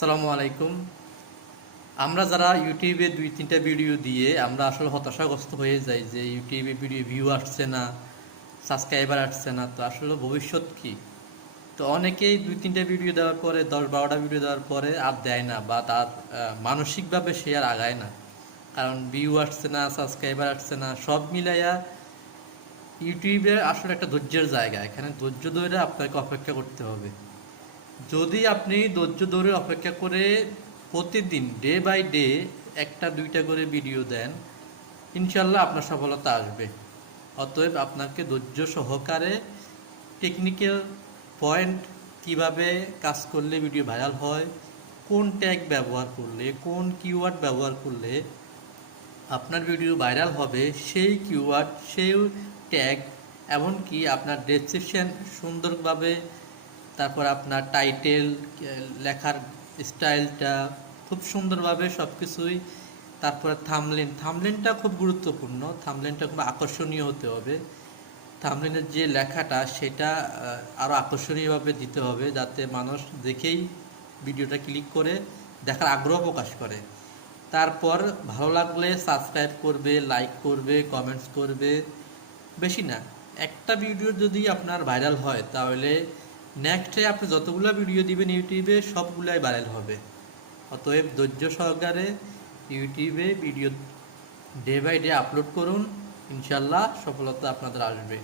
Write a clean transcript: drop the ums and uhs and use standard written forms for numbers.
আসসালামু আলাইকুম। আমরা যারা ইউটিউবে 2-3টা ভিডিও দিয়ে আমরা আসলে হতাশাগ্রস্ত হয়ে যাই যে ইউটিউবে ভিডিও ভিউ আসছে না, সাবস্ক্রাইবার আসছে না, তো আসলে ভবিষ্যৎ কি? তো অনেকেই 2-3টা ভিডিও দেওয়ার পরে 10-12টা ভিডিও দেওয়ার পরে আর দেয় না, বা তার মানসিকভাবে সে আর আগায় না, কারণ ভিউ আসছে না, সাবস্ক্রাইবার আসছে না, সব মিলাইয়া ইউটিউবে আসলে একটা ধৈর্যের জায়গা। এখানে ধৈর্য ধরে আপনাকে অপেক্ষা করতে হবে। যদি আপনি ধৈর্য ধরে অপেক্ষা করে প্রতিদিন ডে বাই ডে 1-2টা করে ভিডিও দেন, ইনশাল্লাহ আপনার সফলতা আসবে। অতএব আপনাকে ধৈর্য সহকারে টেকনিক্যাল পয়েন্ট, কিভাবে কাজ করলে ভিডিও ভাইরাল হয়, কোন ট্যাগ ব্যবহার করলে, কোন কিওয়ার্ড ব্যবহার করলে আপনার ভিডিও ভাইরাল হবে, সেই কিওয়ার্ড, সেই ট্যাগ, এমনকি আপনার ডেসক্রিপশন সুন্দরভাবে, তারপর আপনার টাইটেল, লেখার স্টাইলটা খুব সুন্দরভাবে সব কিছুই, তারপরে থামলেনটা খুব গুরুত্বপূর্ণ। থামলেনটা খুব আকর্ষণীয় হতে হবে। থামলেনের যে লেখাটা সেটা আরও আকর্ষণীয়ভাবে দিতে হবে, যাতে মানুষ দেখেই ভিডিওটা ক্লিক করে দেখার আগ্রহ প্রকাশ করে। তারপর ভালো লাগলে সাবস্ক্রাইব করবে, লাইক করবে, কমেন্টস করবে। বেশি না, একটা ভিডিও যদি আপনার ভাইরাল হয় তাহলে নেক্সটে আপনি যতগুলো ভিডিও দিবেন ইউটিউবে সবগুলাই ভাইরাল হবে। অতএব ধৈর্য সহকারে ইউটিউবে video day by day upload করুন, ইনশাল্লাহ সফলতা আপনাদের আসবে।